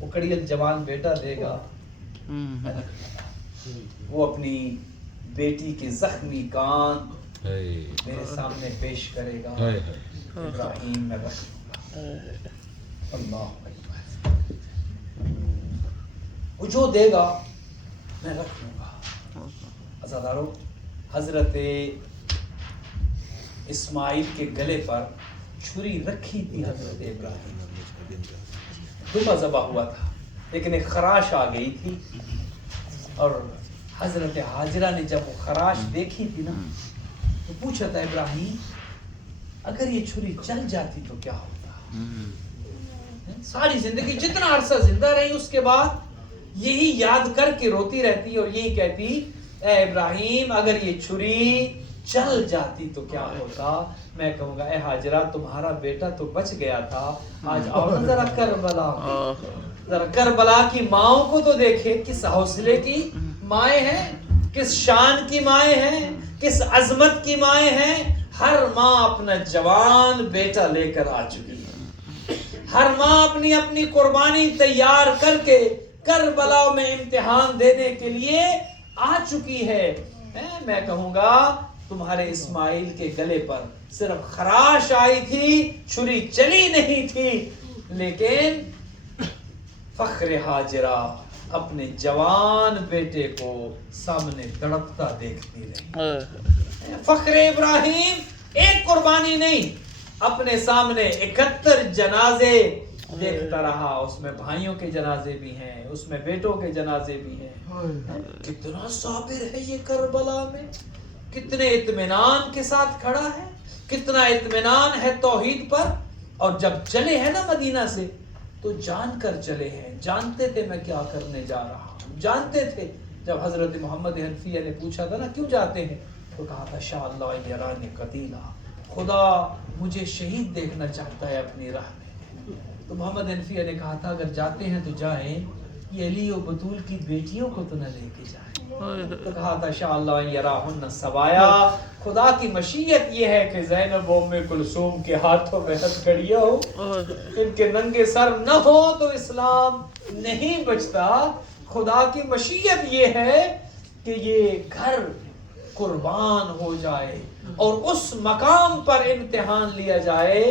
وہ کڑیل جوان بیٹا دے گا، وہ اپنی بیٹی کے زخمی کان میرے سامنے پیش کرے گا، ابراہیم میں رکھ لوں گا۔ اللہ اکبر، وہ جو دے گا میں رکھ لوں گا۔ عزادارو، حضرت اسماعیل کے گلے پر چھری رکھی تھی حضرت ابراہیم، دمبا ذبح ہوا تھا لیکن ایک خراش آ گئی تھی، اور حضرت ہاجرہ نے جب وہ خراش دیکھی تھی نا تو پوچھا تھا ابراہیم اگر یہ چھری چل جاتی تو کیا ہوتا؟ ساری زندگی جتنا عرصہ زندہ رہی اس کے بعد یہی یاد کر کے روتی رہتی اور یہی کہتی اے ابراہیم اگر یہ چھری چل جاتی تو کیا ہوتا؟ میں کہوں گا اے ہاجرہ تمہارا بیٹا تو بچ گیا تھا، آج آؤ نا ذرا کربلا، ذرا کربلا کی ماؤں کو تو دیکھے، کس حوصلے کی مائیں ہیں، کس شان کی مائیں ہیں، کس عظمت کی مائیں ہیں۔ ہر ماں اپنا جوان بیٹا لے کر آ چکی ہے، ہر ماں اپنی اپنی قربانی تیار کر کے کربلا میں امتحان دینے کے لیے آ چکی ہے۔ میں کہوں گا تمہارے اسماعیل کے گلے پر صرف خراش آئی تھی، چھری چلی نہیں تھی، لیکن فخر ہاجرہ اپنے جوان بیٹے کو سامنے تڑپتا دیکھتی رہی۔ فخر ابراہیم ایک قربانی نہیں، اپنے سامنے 71 جنازے دیکھتا رہا، اس میں بھائیوں کے جنازے بھی ہیں، اس میں بیٹوں کے جنازے بھی ہیں۔ کتنا صابر ہے یہ کربلا میں، کتنے اطمینان کے ساتھ کھڑا ہے، کتنا اطمینان ہے توحید پر۔ اور جب چلے ہیں نا مدینہ سے تو جان کر چلے ہیں، جانتے تھے میں کیا کرنے جا رہا ہوں، جانتے تھے۔ جب حضرت محمد حنفیہ نے پوچھا تھا نا کیوں جاتے ہیں تو کہا تھا شاء اللہ یرانی قتیلا، خدا مجھے شہید دیکھنا چاہتا ہے اپنی راہ میں۔ تو محمد حنفیہ نے کہا تھا اگر جاتے ہیں تو جائیں، یہ علی و بطول کی بیٹیوں کو تو نہ لے کے جائیں۔ تو کہا تھا شاء اللہ یراہن سبایا، خدا کی مشیت یہ ہے کہ زینب و ام کلثوم کے ہاتھوں میں ہتھکڑیاں ہو، ان کے ننگے سر نہ ہو تو اسلام نہیں بچتا۔ خدا کی مشیت یہ ہے کہ یہ گھر قربان ہو جائے اور اس مقام پر امتحان لیا جائے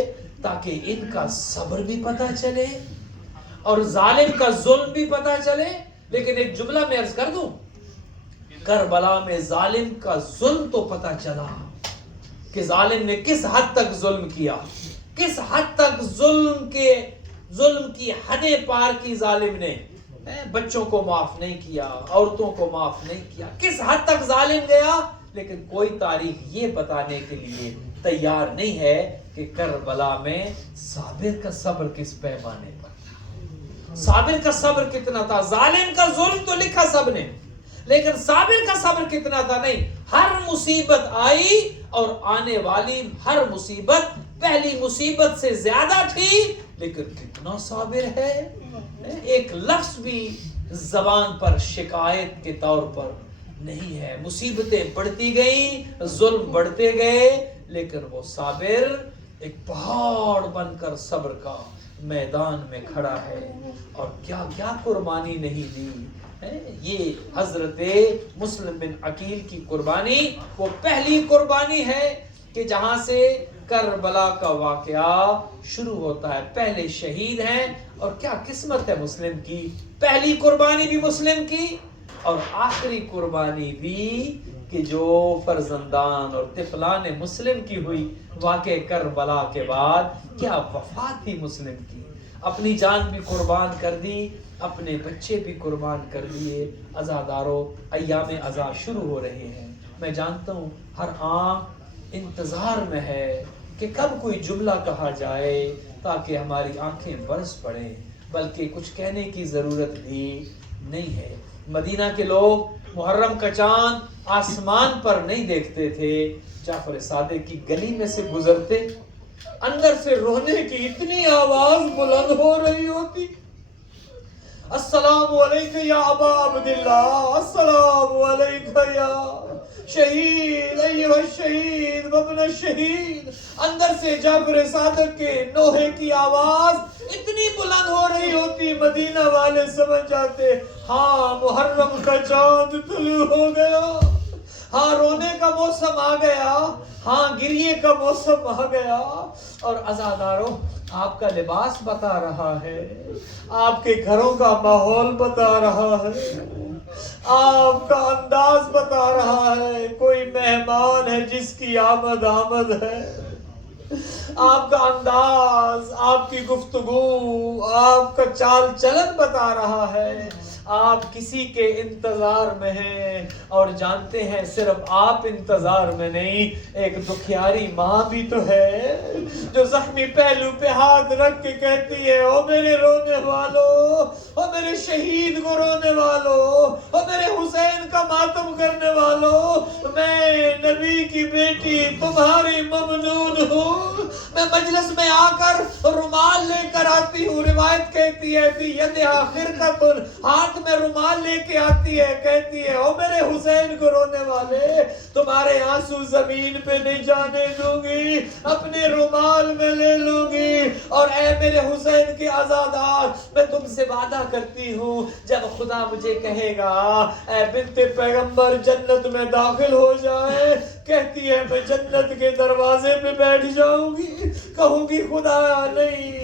تاکہ ان کا صبر بھی پتہ چلے اور ظالم کا ظلم بھی پتہ چلے۔ لیکن ایک جملہ میں عرض کر دوں، کربلا میں ظالم کا ظلم تو پتہ چلا کہ ظالم نے کس حد تک ظلم کیا، کس حد تک ظلم کی حدیں پار کی ظالم نے، بچوں کو معاف نہیں کیا، عورتوں کو معاف نہیں کیا، کس حد تک ظالم گیا۔ لیکن کوئی تاریخ یہ بتانے کے لیے تیار نہیں ہے کہ کربلا میں صابر کا صبر کس پیمانے پر تھا، صابر کا صبر کتنا تھا۔ ظالم کا ظلم تو لکھا سب نے، لیکن صابر کا صبر کتنا تھا نہیں۔ ہر مصیبت آئی اور آنے والی ہر مصیبت پہلی مصیبت سے زیادہ تھی، لیکن کتنا صابر ہے۔ ایک لفظ بھی زبان پر شکایت کے طور پر نہیں ہے۔ مصیبتیں بڑھتی گئیں، ظلم بڑھتے گئے، لیکن وہ صابر ایک پہاڑ بن کر صبر کا میدان میں کھڑا ہے، اور کیا کیا قربانی نہیں دی۔ یہ حضرت مسلم بن عقیل کی قربانی وہ پہلی قربانی ہے کہ جہاں سے کربلا کا واقعہ شروع ہوتا ہے، پہلے شہید ہیں۔ اور کیا قسمت ہے مسلم کی، پہلی قربانی بھی مسلم کی اور آخری قربانی بھی کہ جو فرزندان اور طفلان مسلم کی ہوئی۔ واقع کربلا کے بعد کیا وفات تھی مسلم کی، اپنی جان بھی قربان کر دی، اپنے بچے بھی قربان کر دیے۔ عزادارو، ایام عزا شروع ہو رہے ہیں، میں جانتا ہوں ہر آنکھ انتظار میں ہے کہ کب کوئی جملہ کہا جائے تاکہ ہماری آنکھیں برس پڑیں، بلکہ کچھ کہنے کی ضرورت بھی نہیں ہے۔ مدینہ کے لوگ محرم کا چاند آسمان پر نہیں دیکھتے تھے، جعفر صادق کی گلی میں سے گزرتے، اندر سے رونے کی اتنی آواز بلند ہو رہی ہوتی، السلام علیکم یا ابا عبداللہ، السلام علیکم یا شہید، ایوہ الشہید وابن الشہید۔ اندر سے جعفر صادق کے نوحے کی آواز اتنی بلند ہو رہی ہوتی، مدینہ والے سمجھ جاتے ہاں محرم کا چاند طلوع ہو گیا، ہاں رونے کا موسم آ گیا، ہاں گریے کا موسم آ گیا۔ اور عزاداروں، آپ کا لباس بتا رہا ہے، آپ کے گھروں کا ماحول بتا رہا ہے، آپ کا انداز بتا رہا ہے، کوئی مہمان ہے جس کی آمد ہے۔ آپ کا انداز، آپ کی گفتگو، آپ کا چال چلن بتا رہا ہے آپ کسی کے انتظار میں ہیں، اور جانتے ہیں صرف آپ انتظار میں نہیں، ایک دکھیاری ماں بھی تو ہے جو زخمی پہلو پہ ہاتھ رکھ کے کہتی ہے او میرے رونے والو، او میرے شہید کو رونے والو، او میرے حسین کا ماتم کرنے والو، میں نبی کی بیٹی تمہاری ممنون ہوں، میں مجلس میں آ کر رومال لے کر آتی ہوں، روایت کہتی ہے فی یدہا خرقۃ، ہاتھ میں رومال لے کے آتی ہے، کہتی ہے او میرے حسین کو رونے والے، تمہارے آنسو زمین پہ نہیں جانے دوں گی، اپنے رومال میں لے لوں گی، اور اے میرے حسین کے عزادار، میں تم سے وعدہ کرتی ہوں جب خدا مجھے کہے گا اے بنت پیغمبر جنت میں داخل ہو جائے، کہتی ہے میں جنت کے دروازے پہ بیٹھ جاؤں گی، کہوں گی خدا نہیں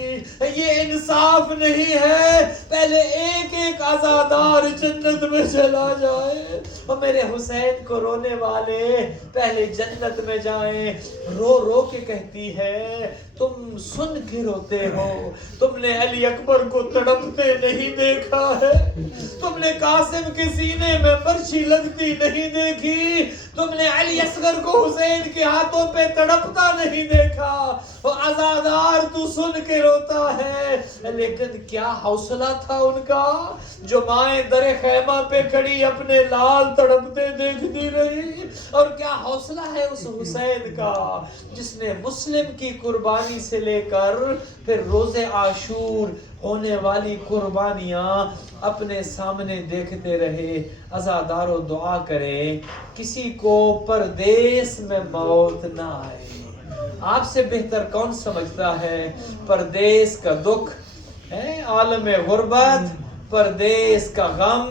یہ انصاف نہیں ہے، پہلے ایک ایک عزادار جنت میں چلا جائے، اور میرے حسین کو رونے والے پہلے جنت میں جائیں۔ رو رو کے کہتی ہے تم سن کے روتے ہو، تم نے علی اکبر کو تڑپتے نہیں دیکھا ہے، تم نے قاسم کے سینے میں برچھی لگتی نہیں دیکھی، تم نے علی اصغر کو حسین کے ہاتھوں پہ تڑپتا نہیں دیکھا، عزادار تو سن کے روتا ہے، لیکن کیا حوصلہ تھا ان کا جو مائیں در خیمہ پہ کھڑی اپنے لال تڑپتے دیکھتی رہی، اور کیا حوصلہ ہے اس حسین کا جس نے مسلم کی قربانی سے لے کر پھر روز عاشور ہونے والی قربانیاں اپنے سامنے دیکھتے رہے۔ عزادارو دعا کریں کسی کو پردیس میں موت نہ آئے۔ آپ سے بہتر کون سمجھتا ہے پردیس کا دکھ ہے، عالم غربت، پردیس کا غم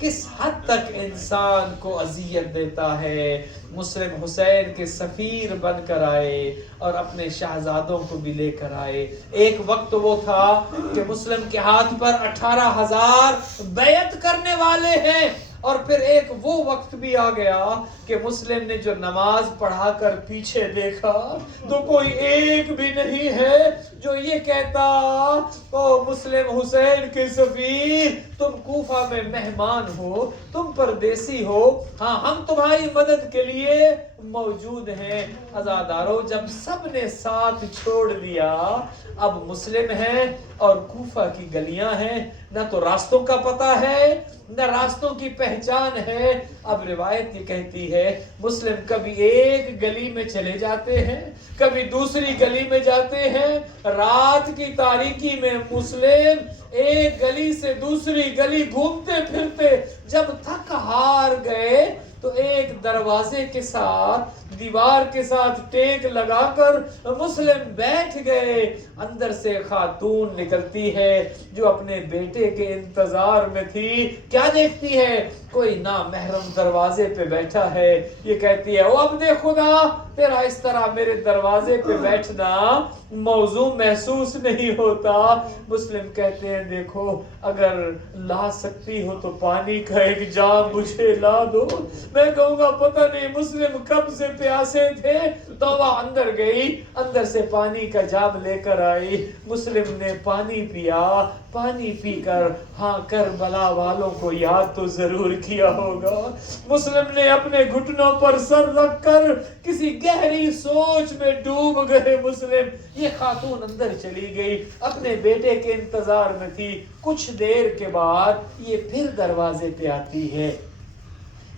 کس حد تک انسان کو اذیت دیتا ہے۔ مسلم حسین کے سفیر بن کر آئے اور اپنے شہزادوں کو بھی لے کر آئے۔ ایک وقت وہ تھا کہ مسلم کے ہاتھ پر 18,000 بیعت کرنے والے ہیں، اور پھر ایک وہ وقت بھی آ گیا کہ مسلم نے جو نماز پڑھا کر پیچھے دیکھا تو کوئی ایک بھی نہیں ہے جو یہ کہتا او مسلم حسین کے سفیر تم کوفہ میں مہمان ہو، تم پردیسی ہو، ہاں ہم تمہاری مدد کے لیے موجود ہیں۔ عزادارو جب سب نے ساتھ چھوڑ دیا، اب مسلم ہیں اور کوفہ کی گلیاں ہیں، نہ تو راستوں کا پتہ ہے نہ راستوں کی پہچان ہے۔ اب روایت یہ کہتی ہے مسلم کبھی ایک گلی میں چلے جاتے ہیں، کبھی دوسری گلی میں جاتے ہیں، رات کی تاریکی میں مسلم ایک گلی سے دوسری گلی گھومتے پھرتے جب تھک ہار گئے تو ایک دروازے کے ساتھ دیوار کے ساتھ ٹیک لگا کر مسلم بیٹھ گئے۔ اندر سے خاتون نکلتی ہے جو اپنے بیٹے کے انتظار میں تھی، کیا دیکھتی ہے کوئی نامحرم دروازے پہ بیٹھا ہے، یہ کہتی ہے او عبد خدا تیرا اس طرح میرے دروازے پہ بیٹھنا موضوع محسوس نہیں ہوتا۔ مسلم کہتے ہیں دیکھو اگر لا سکتی ہو تو پانی کا ایک جام مجھے لا دو، میں کہوں گا پتہ نہیں مسلم کب سے پیاسے تھے۔ توبہ اندر گئی، اندر سے پانی کا جام لے کر آئی، مسلم نے پانی پیا، پانی پی کر ہاں کربلا والوں کو یاد تو ضرور کیا ہوگا۔ مسلم نے اپنے گھٹنوں پر سر رکھ کر کسی گہری سوچ میں ڈوب گئے۔ مسلم یہ خاتون اندر چلی گئی، اپنے بیٹے کے انتظار میں تھی، کچھ دیر کے بعد یہ پھر دروازے پہ آتی ہے،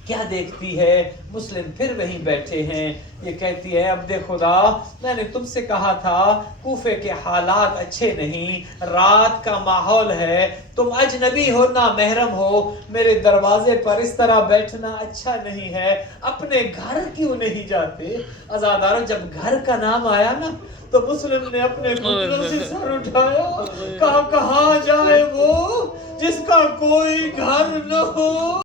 کیا دیکھتی ہے؟ مسلم پھر وہیں بیٹھے ہیں. یہ کہتی ہے عبد خدا میں نے تم سے کہا تھا کوفے کے حالات اچھے نہیں، رات کا ماحول ہے، تم اجنبی ہو نہ محرم ہو، میرے دروازے پر اس طرح بیٹھنا اچھا نہیں ہے، اپنے گھر کیوں نہیں جاتے؟ عزاداروں جب گھر کا نام آیا نا تو مسلم نے اپنے گھٹنوں سے سر اٹھایا، کہاں جائے وہ جس کا کوئی گھر نہ ہو.